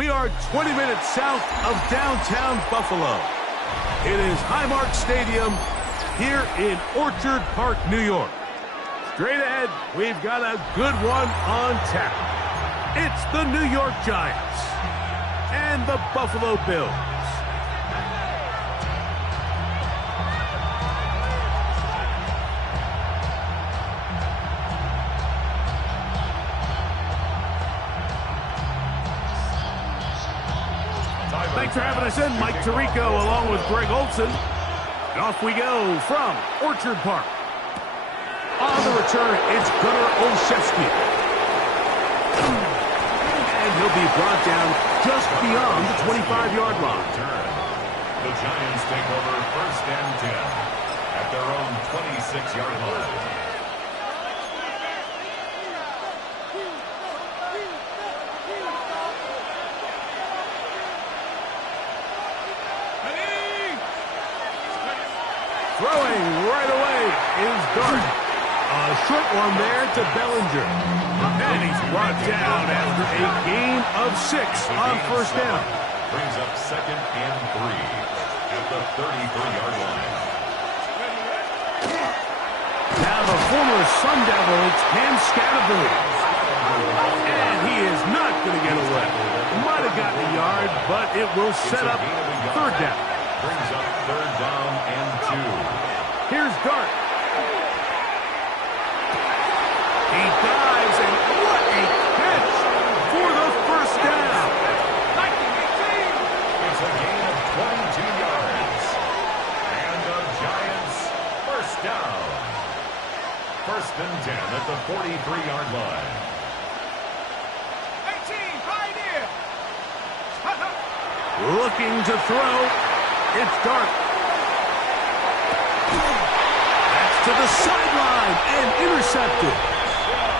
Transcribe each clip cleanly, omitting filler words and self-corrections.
We are 20 minutes south of downtown Buffalo. It is Highmark Stadium here in Orchard Park, New York. Straight ahead, we've got a good one on tap. It's the New York Giants and the Buffalo Bills. Thanks for having us in, Mike Tirico, along with Greg Olson. And off we go from Orchard Park. On the return, it's Gunnar Olszewski. And he'll be brought down just beyond the 25-yard line. The Giants take over 1st and 10 at their own 26-yard line. Throwing right away is Dart. A short one there to Bellinger. And he's brought down after a gain of 6 on 1st down. Brings up 2nd and 3 at the 33-yard line. Now the former Sun Devil, it's Cam Scatterbury. And he is not going to get away. Might have gotten a yard, but it will set up 3rd down. Brings up 3rd down and 2. Here's Dart. He dives, and what a catch for the 1st down. It's a gain of 22 yards. And the Giants 1st down. 1st and 10 at the 43-yard line. 18, right here. Looking to throw. It's Dart. That's to the sideline and intercepted.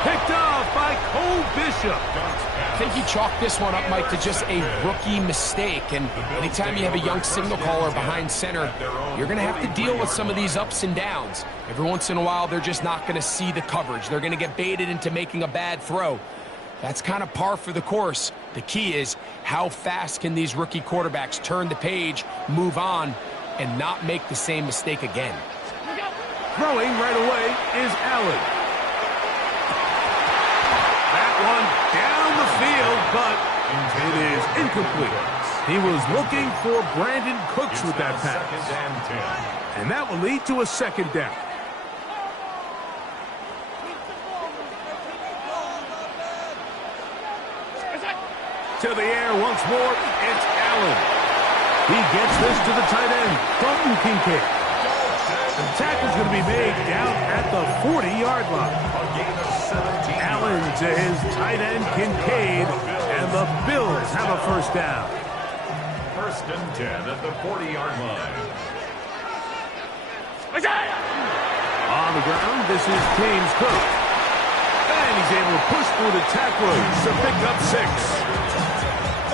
Picked off by Cole Bishop. I think he chalked this one up, Mike, to just a rookie mistake. And anytime you have a young signal caller behind center, you're going to have to deal with some of these ups and downs. Every once in a while, they're just not going to see the coverage. They're going to get baited into making a bad throw. That's kind of par for the course. The key is how fast can these rookie quarterbacks turn the page, move on, and not make the same mistake again. Throwing right away is Allen. That one down the field, but it is incomplete. He was looking for Brandon Cooks with that pass. And that will lead to a 2nd down. To the air once more, it's Allen. He gets this to the tight end, Dalton Kincaid. The tackle's going to be made down at the 40-yard line. Allen to his tight end, Kincaid, and the Bills have a 1st down. 1st and 10 at the 40-yard line. On the ground, this is James Cook. And he's able to push through the tacklers to pick up 6.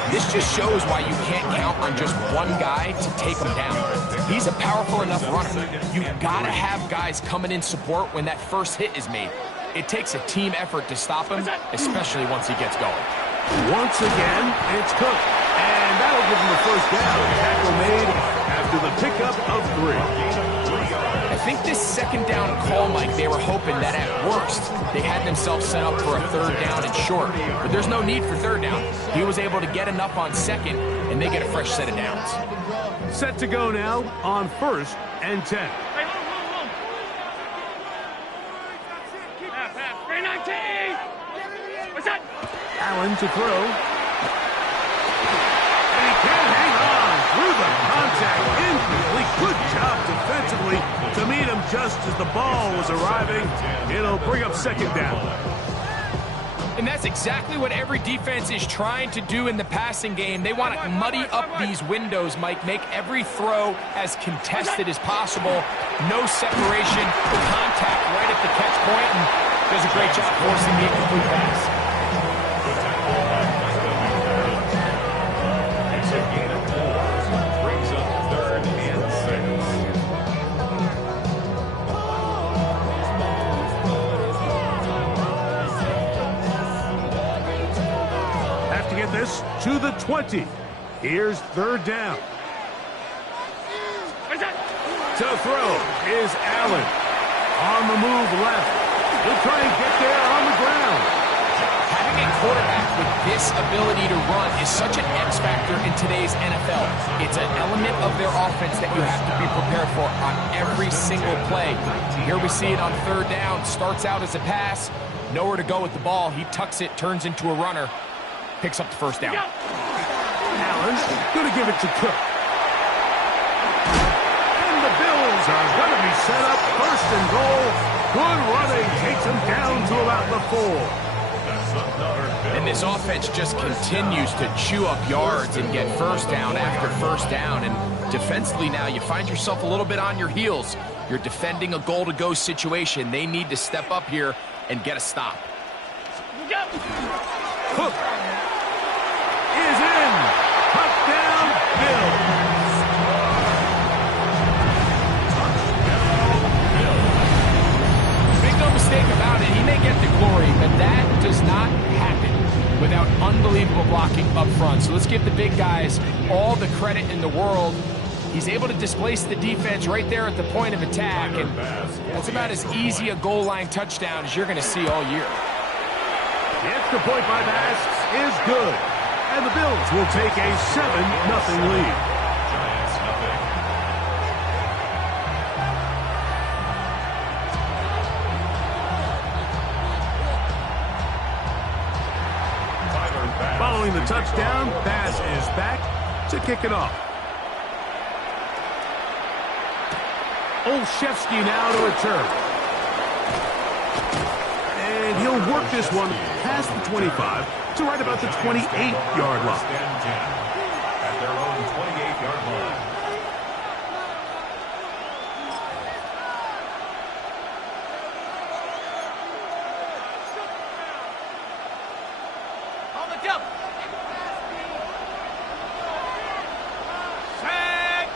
This just shows why you can't count on just one guy to take him down. He's a powerful enough runner. You've got to have guys coming in support when that first hit is made. It takes a team effort to stop him, especially once he gets going. Once again, it's Cook. And that'll give him the 1st down. Tackle made after the pickup of 3. I think this 2nd down call, Mike, they were hoping that at worst they had themselves set up for a 3rd down and short. But there's no need for 3rd down. He was able to get enough on 2nd, and they get a fresh set of downs. Set to go now on 1st and 10. Allen to throw. And he can't hang on through the contact. Incomplete. Good job defensively to meet him just as the ball was arriving. It'll bring up 2nd down. And that's exactly what every defense is trying to do in the passing game. They want to muddy up these windows, Mike, make every throw as contested as possible. No separation, contact right at the catch point, and does a great job forcing the incomplete pass. It's a gain of 4. Brings up 3rd and 6. Have to get this to the 20. Here's third down. To throw is Allen. On the move left. He'll try and get there on the ground. Having a quarterback with this ability to run is such an X factor in today's NFL. It's an element of their offense that you have to be prepared for on every single play. Here we see it on third down. Starts out as a pass. Nowhere to go with the ball. He tucks it, turns into a runner. Picks up the first down. Allen's going to give it to Cook. And the Bills are going to be set up first and goal. Good running takes them down to about the 4. And this offense just continues to chew up yards and get first down after first down. And defensively now, you find yourself a little bit on your heels. You're defending a goal-to-go situation. They need to step up here and get a stop. Cook is in. Touchdown, Bills. Make no mistake about it, he may get the glory, but that does not happen without unbelievable blocking up front. So let's give the big guys all the credit in the world. He's able to displace the defense right there at the point of attack, and that's about as easy a goal line touchdown as you're going to see all year. The extra point by Basks is good, and the Bills will take a 7-0 lead. Following the touchdown, Bass is back to kick it off. Olszewski now to return. And he'll work this one past the 25 to right about the 28-yard line. At their own 28-yard line. On the jump. Set.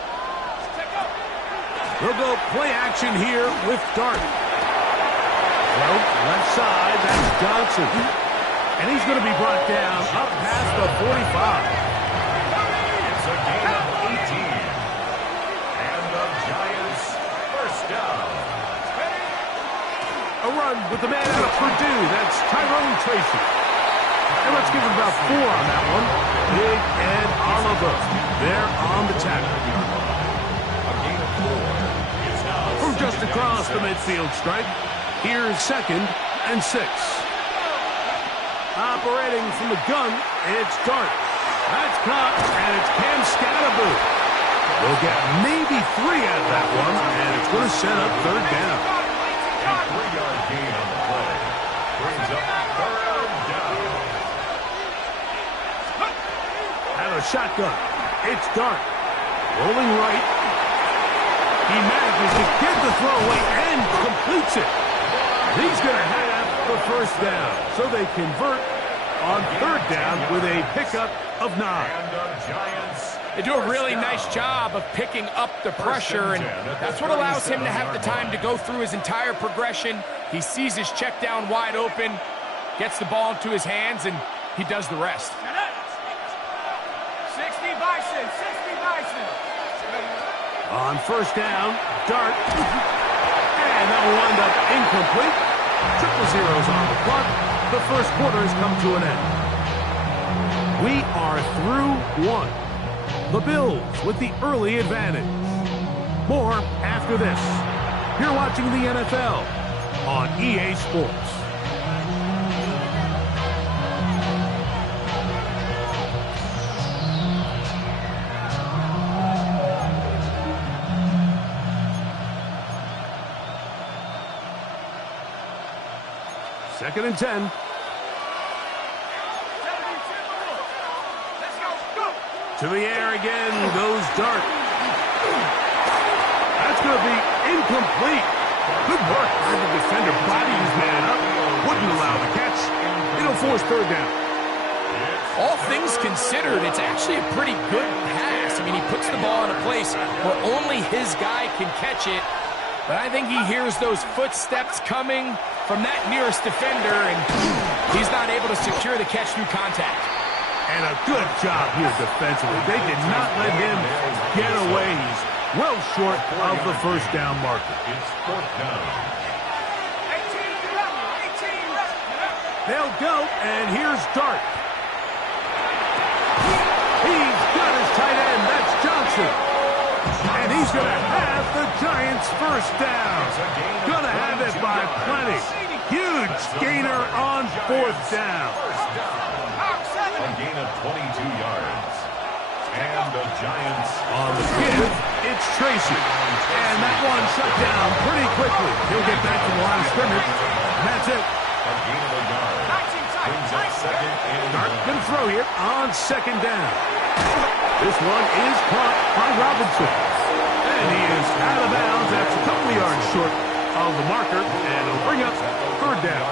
We'll go play action here with Dart. Well, left side, that's Johnson. And he's going to be brought down up past the 45. It's a gain of 18. And the Giants first down. A run with the man out of Purdue. That's Tyrone Tracy. And let's give him about 4 on that one. Big Ed Oliver there on the tackle. A gain of 4. It's now From just across the midfield stripe, here's 2nd and 6. Operating from the gun, it's Dart. That's caught, and it's Cam Scatterboot. We'll get maybe 3 out of that one, and it's going to set up third down. a 3-yard gain on the play. Brings up third down. Out of shotgun, it's Dart. Rolling right. He manages to get the throw away and completes it. He's going to have the first down. So they convert on third down with a pickup of 9. And the Giants. They do a really nice job of picking up the pressure, and that's what allows him to have the time to go through his entire progression. He sees his check down wide open, gets the ball into his hands, and he does the rest. 60 Bison, 60 Bison. On first down, Dart. And that will wind up incomplete. 0-0s on the clock. The first quarter has come to an end. We are through 1. The Bills with the early advantage. More after this. You're watching the NFL on EA Sports. Second and 10. To the air again goes Dart. That's going to be incomplete. Good work by the defender. Body his man up. Wouldn't allow the catch. It'll force third down. All things considered, it's actually a pretty good pass. I mean, he puts the ball in a place where only his guy can catch it. But I think he hears those footsteps coming from that nearest defender, and he's not able to secure the catch through contact. And a good job here defensively. They did not let him get away. He's well short of the first down marker. It's fourth down. 18. They'll go, and here's Dart. He's got his tight end. That's Johnson. And he's going to have the Giants' first down. Going to have it by plenty. Huge gainer on fourth down. A gain of 22 yards. And the Giants on the give. It's Tracy. And that one shut down pretty quickly. He'll get back to the line of scrimmage. And that's it. a gain of a yard. Brings up second and Dart going to throw here on second down. This one is caught by Robinson. And he is out of bounds. That's a couple of yards short of the marker. And it'll bring up third down.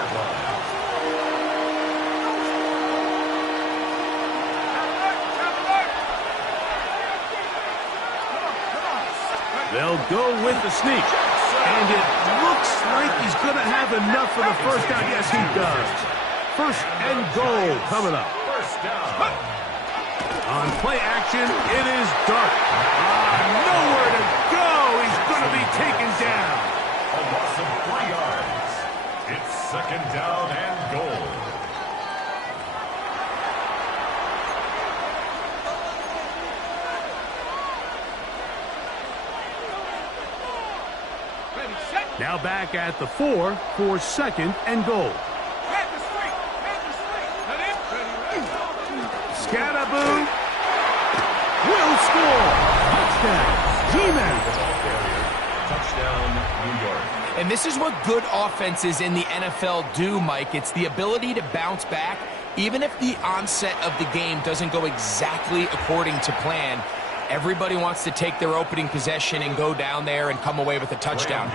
They'll go with the sneak. And it looks like he's going to have enough for the first down. Yes, he does. First and goal coming up. First down. On play action, it is Dart. Nowhere to go. He's going to be taken down. A loss of 3 yards. It's second down and goal. Now back at the 4 for second and goal. Scatterboo will score. Touchdown. G-Man. Touchdown, New York. And this is what good offenses in the NFL do, Mike. It's the ability to bounce back, even if the onset of the game doesn't go exactly according to plan. Everybody wants to take their opening possession and go down there and come away with a touchdown.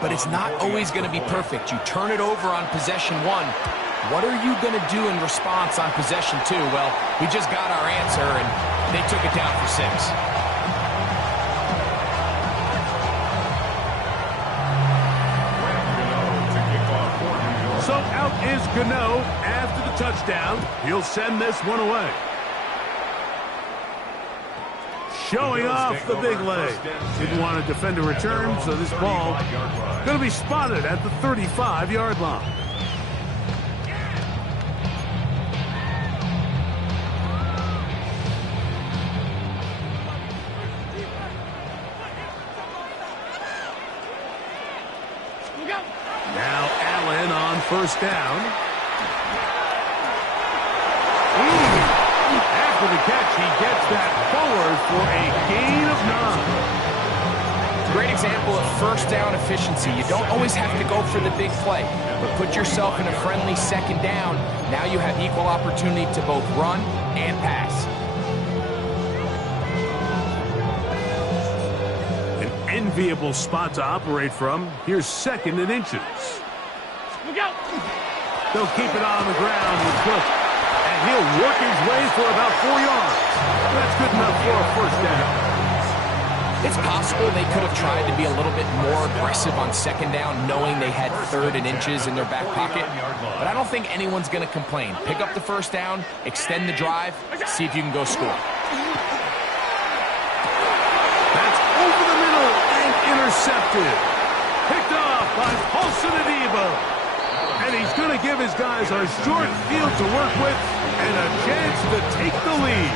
But it's not always going to be perfect. You turn it over on possession 1. What are you going to do in response on possession 2? Well, we just got our answer, and they took it down for 6. So out is Gano after the touchdown. He'll send this one away. Showing off the big leg. Didn't want to defend a return, so this ball going to be spotted at the 35-yard line. Now Allen on first down. After the catch, he gets that forward for a gain of 9. Great example of first down efficiency. You don't always have to go for the big play, but put yourself in a friendly second down. Now you have equal opportunity to both run and pass. An enviable spot to operate from. Here's second and inches. They'll keep it on the ground with Cook. And he'll work his way for about 4 yards. That's good enough for a first down. It's possible they could have tried to be a little bit more aggressive on second down, knowing they had third and inches in their back pocket. But I don't think anyone's going to complain. Pick up the first down, extend the drive, see if you can go score. That's over the middle and intercepted. Picked off by Paulson Adebo. And he's going to give his guys a short field to work with and a chance to take the lead.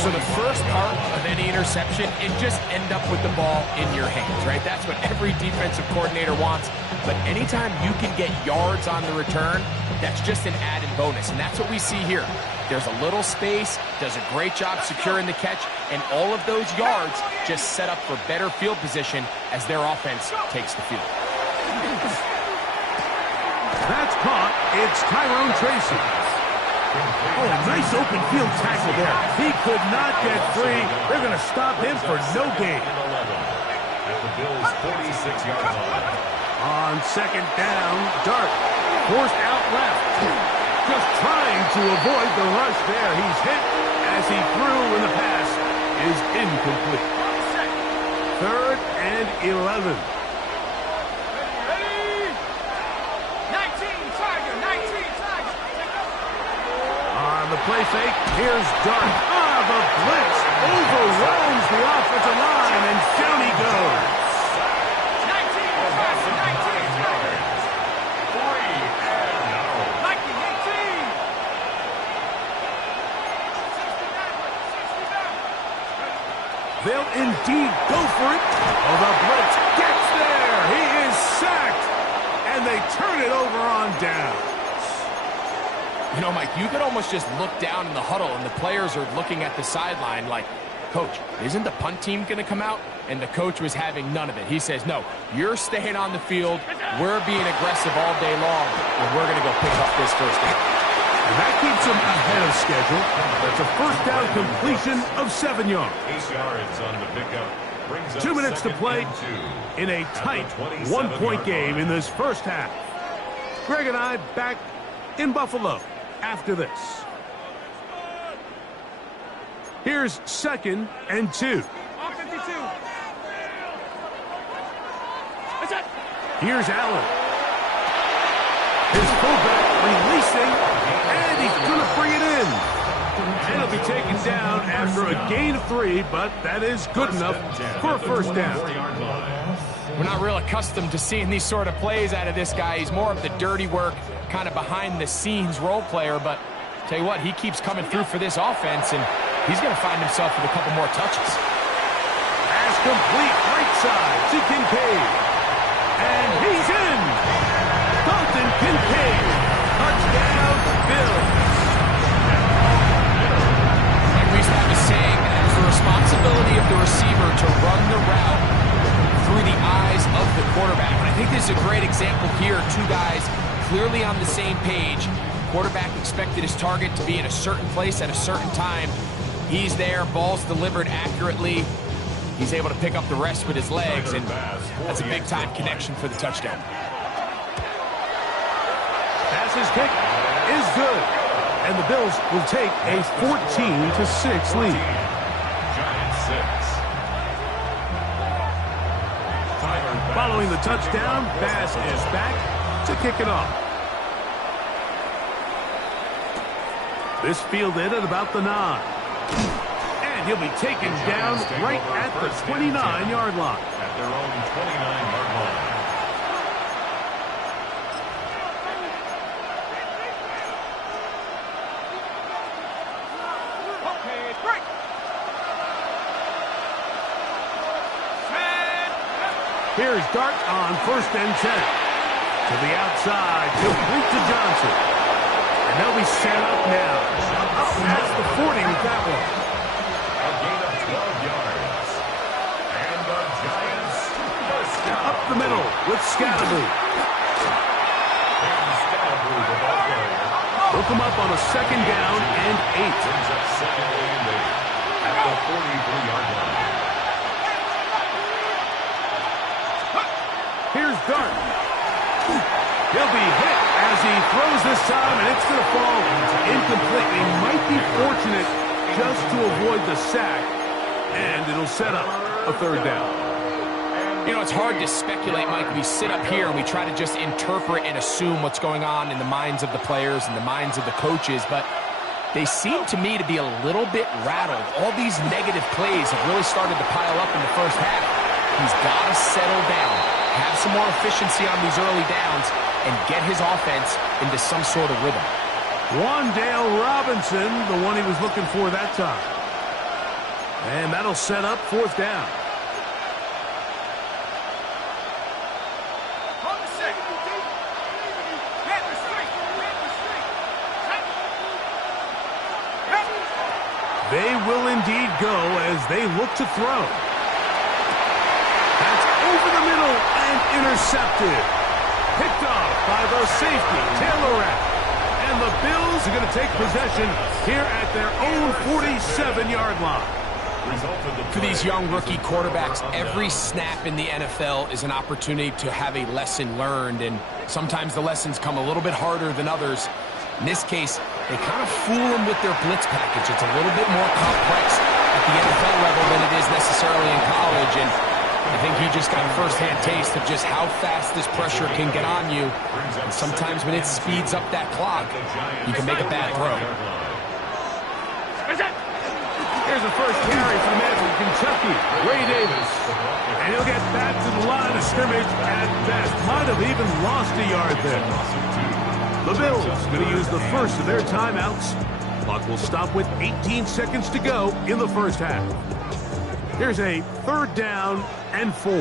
So the first part of any interception, it just end up with the ball in your hands, right? That's what every defensive coordinator wants. But anytime you can get yards on the return, that's just an added bonus. And that's what we see here. There's a little space, does a great job securing the catch, and all of those yards just set up for better field position as their offense takes the field. That's caught. It's Tyrone Tracy. Oh, nice open field tackle there. He could not get free. They're going to stop him for no gain. At the Bills' 46-yard line. On second down, Dart forced out left. Just trying to avoid the rush there. He's hit as he threw when the pass is incomplete. Third and 11. play fake. Here's Dart. The blitz overwhelms the offensive line, and down he goes. 19 yards. 3 and out. 18. They'll indeed go for it. Oh, the blitz gets there. He is sacked, and they turn it over on down. You know, Mike, you could almost just look down in the huddle, and the players are looking at the sideline like, Coach, isn't the punt team going to come out? And the coach was having none of it. He says, no, you're staying on the field. We're being aggressive all day long, and we're going to go pick up this first down. And that keeps them ahead of schedule. That's a first down completion of 7 yards. 8 yards on the pickup. Brings up 2 minutes to play in a tight one-point game in this first half. Greg and I back in Buffalo after this. Here's 2nd and 2. Here's Allen. His fullback releasing, and he's going to bring it in. And it'll be taken down after a gain of 3, but that is good enough for a first down. We're not real accustomed to seeing these sort of plays out of this guy. He's more of the dirty work, kind of behind-the-scenes role player, but tell you what, he keeps coming through for this offense, and he's going to find himself with a couple more touches. Pass complete, right side to Kincaid. And he's in! Dalton Kincaid. Touchdown, Bills. Like we used to have a saying, that it's the responsibility of the receiver to run the route through the eyes of the quarterback. And I think this is a great example here. 2 guys clearly on the same page. Quarterback expected his target to be in a certain place at a certain time. He's there, ball's delivered accurately. He's able to pick up the rest with his legs, and that's a big-time connection for the touchdown. Pass's kick is good, and the Bills will take a 14-6 lead. Giants 6. Following the touchdown, Bass is back to kick it off. This fielded at about the 9. And he'll be taken down right at the 29-yard line. At their own 29-yard line. Okay, break. Here's Dart on 1st and 10. To the outside, complete to Johnson. And they'll be set up now. Up past the 40 with that one. A gain of 12 yards. And the Giants first down. Up the middle with Scatterby. They'll come up on a 2nd down and 8. Brings up 2nd and 8 at the 43-yard line. Here's Dart. He'll be hit as he throws this time, and it's going to fall incomplete. He might be fortunate just to avoid the sack, and it'll set up a 3rd down. You know, it's hard to speculate, Mike. We sit up here and we try to just interpret and assume what's going on in the minds of the players and the minds of the coaches, but they seem to me to be a little bit rattled. All these negative plays have really started to pile up in the first half. He's got to settle down, have some more efficiency on these early downs, and get his offense into some sort of rhythm. Wandale Robinson, the one he was looking for that time. And that'll set up 4th down. On the 6. Hit the street. They will indeed go as they look to throw. That's over the middle and intercepted. Picked off by the safety, Taylor Rapp. And the Bills are going to take possession here at their own 47-yard line. For these young rookie quarterbacks, every snap in the NFL is an opportunity to have a lesson learned, and sometimes the lessons come a little bit harder than others. In this case, they kind of fool them with their blitz package. It's a little bit more complex at the NFL level than it is necessarily in college, and I think he just got a first-hand taste of just how fast this pressure can get on you. And sometimes when it speeds up that clock, you can make a bad throw. Here's a first carry for the man from Kentucky, Ray Davis. And he'll get back to the line of scrimmage at best. Might have even lost a yard there. The Bills going to use the first of their timeouts. Clock will stop with 18 seconds to go in the first half. Here's a 3rd down and 4.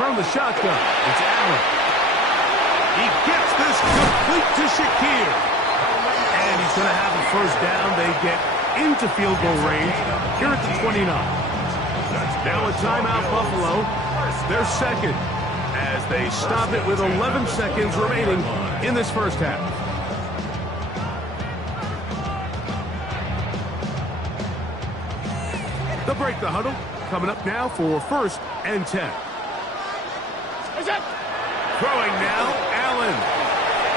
From the shotgun, it's Allen. He gets this complete to Shakir. And he's going to have a first down. They get into field goal range here at the 29. Now a timeout, Buffalo. Their second as they stop it with 11 seconds remaining in this first half. They'll break the huddle. Coming up now for 1st and 10. Throwing now, Allen.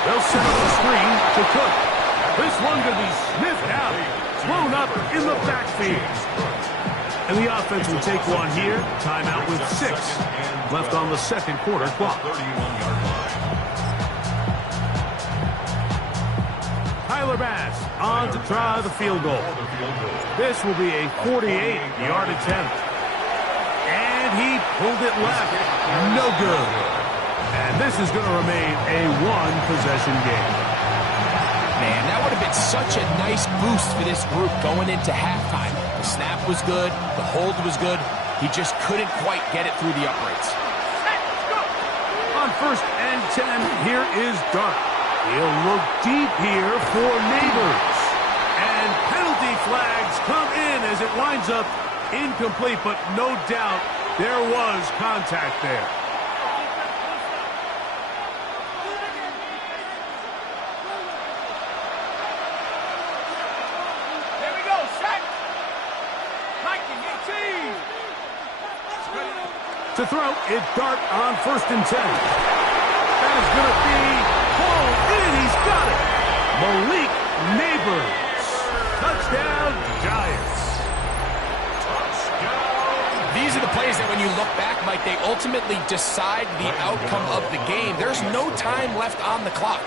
They'll set up the screen to Cook. This one going to be sniffed out, thrown up in the backfield. And the offense will take one here. Timeout with 6 left on the second quarter clock. Tyler Bass on to try the field goal. This will be a 48-yard attempt. And he pulled it left. No good. And this is going to remain a one-possession game. Man, that would have been such a nice boost for this group going into halftime. The snap was good. The hold was good. He just couldn't quite get it through the uprights. On 1st and 10, here is Dart. He'll look deep here for Neighbors. And penalty flags come in as it winds up incomplete, but no doubt there was contact there. To throw, it's Dart on 1st and 10. That is going to be pulled in. He's got it. Malik Neighbors. Touchdown, Giants. These are the plays that when you look back, Mike, they ultimately decide the outcome of the game. There's no time left on the clock.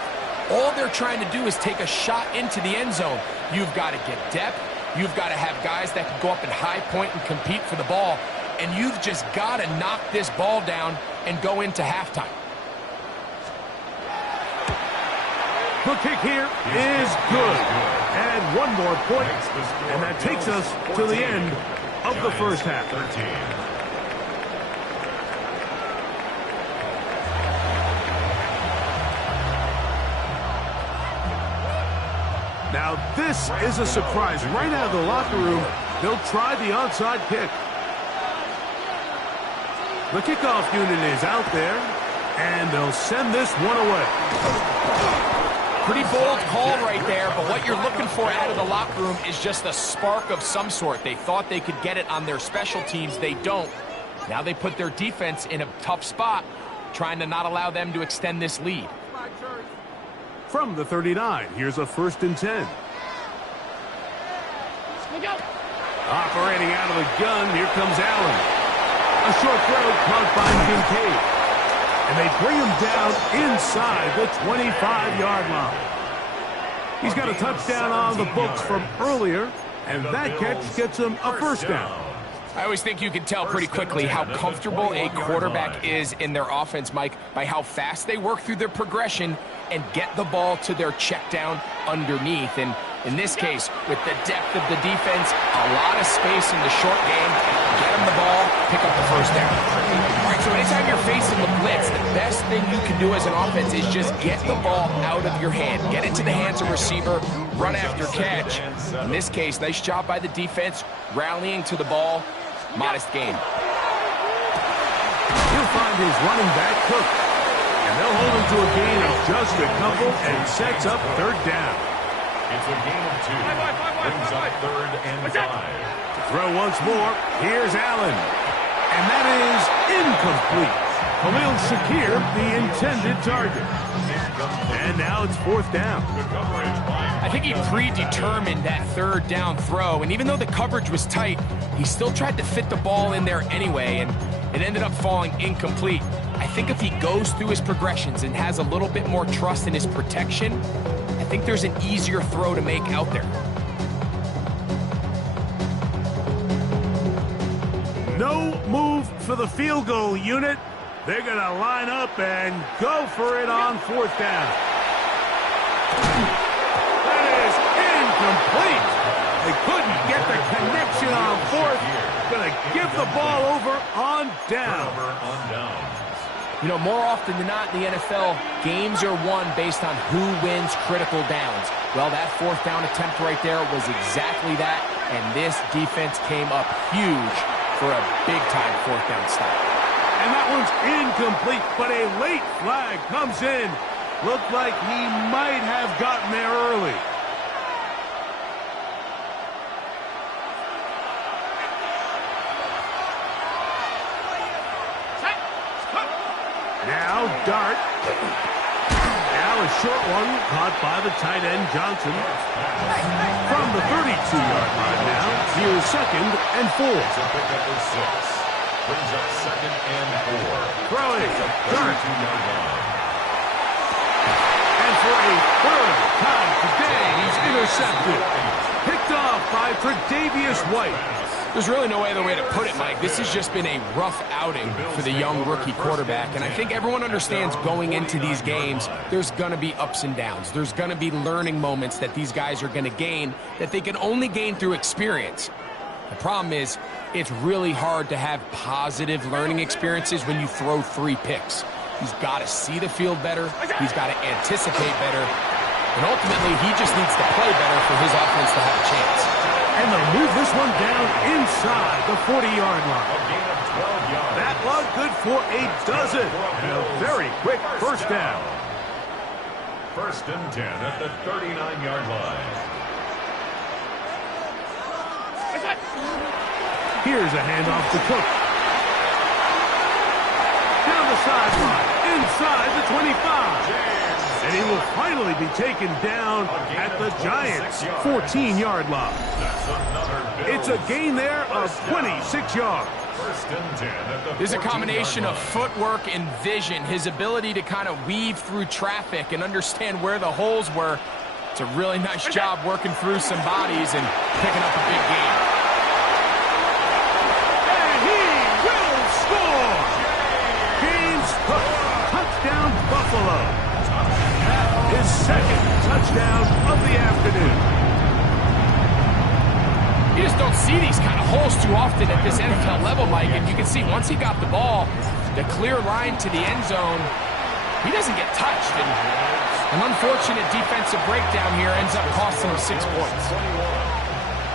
All they're trying to do is take a shot into the end zone. You've got to get depth. You've got to have guys that can go up and high point and compete for the ball. And you've just got to knock this ball down and go into halftime. The kick here is good. And one more point, and that takes us to the end of the first half. Now this is a surprise. Right out of the locker room, they'll try the onside kick. The kickoff unit is out there, and they'll send this one away. Pretty bold call right there, but what you're looking for out of the locker room is just a spark of some sort. They thought they could get it on their special teams. They don't. Now they put their defense in a tough spot, trying to not allow them to extend this lead. From the 39, here's a 1st and 10. Operating out of the gun, here comes Allen. A short throw caught by Kincaid. And they bring him down inside the 25-yard line. He's got a touchdown on the books from earlier, and that catch gets him a first down. I always think you can tell pretty quickly how comfortable a quarterback is in their offense, Mike, by how fast they work through their progression and get the ball to their check down underneath. And in this case, with the depth of the defense, a lot of space in the short game, get them the ball, pick up the first down. All right, so anytime you're facing the blitz, the best thing you can do as an offense is just get the ball out of your hand. Get into the hands of receiver, run after catch. In this case, nice job by the defense, rallying to the ball. Modest gain. He'll find his running back, Cook. And they'll hold him to a gain of just a couple and sets up 3rd down. It's a gain of 2. Brings up 3rd and 5. To throw once more, here's Allen. And that is incomplete. Khalil Shakir, the intended target. And now it's 4th down. I think he predetermined that 3rd down throw, and even though the coverage was tight, he still tried to fit the ball in there anyway, and it ended up falling incomplete. I think if he goes through his progressions and has a little bit more trust in his protection, I think think there's an easier throw to make out there. No move for the field goal unit. They're going to line up and go for it on fourth down. That is incomplete. They couldn't get the connection on fourth. Going to give the ball over on down. You know, more often than not in the NFL, games are won based on who wins critical downs. Well, that fourth down attempt right there was exactly that, and this defense came up huge for a big-time fourth down stop. And that one's incomplete, but a late flag comes in. Looked like he might have gotten there early. Now Dart. Now a short one caught by the tight end Johnson. From the 32-yard line now, here's 2nd and 4. It's a pickup of 6. Brings up 2nd and 4. Throwing, Dart. 32-yard line. And for a third time today, he's intercepted. Picked off by Tre'Davious White. There's really no other way to put it, Mike. This has just been a rough outing for the young rookie quarterback, and I think everyone understands going into these games, there's going to be ups and downs. There's going to be learning moments that these guys are going to gain that they can only gain through experience. The problem is, it's really hard to have positive learning experiences when you throw 3 picks. He's got to see the field better. He's got to anticipate better. And ultimately, he just needs to play better for his offense to have a chance. And they'll move this one down inside the 40-yard line. A gain of 12 yards. That one good for a dozen. And a very quick first down. 1st and 10 at the 39-yard line. Here's a handoff to Cook. Down the sideline, inside the 25. And he will finally be taken down at the Giants' 14-yard line. It's a gain there of 26 yards. 1st and 10 at the There's a combination of footwork and vision, his ability to kind of weave through traffic and understand where the holes were. It's a really nice job working through some bodies and picking up a big gain. And he will score! James Cook, touchdown Buffalo. His 2nd touchdown of the afternoon. You just don't see these kind of holes too often at this NFL level, Mike. And you can see once he got the ball, the clear line to the end zone, he doesn't get touched. And an unfortunate defensive breakdown here ends up costing him 6 points.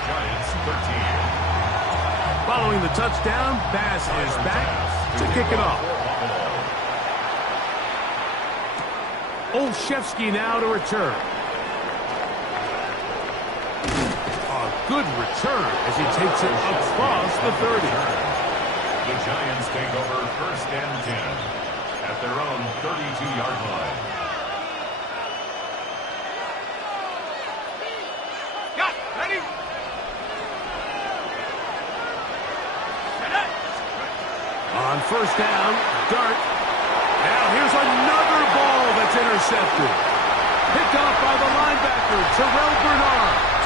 Giants 13. Following the touchdown, Bass is back to kick it off. Olszewski now to return. A good return as he takes it across the 30. The Giants take over 1st and 10 at their own 32-yard line. Got ready. On 1st down, Dart. Now here's another ball that's intercepted. Picked off by the linebacker, Terrell Bernard.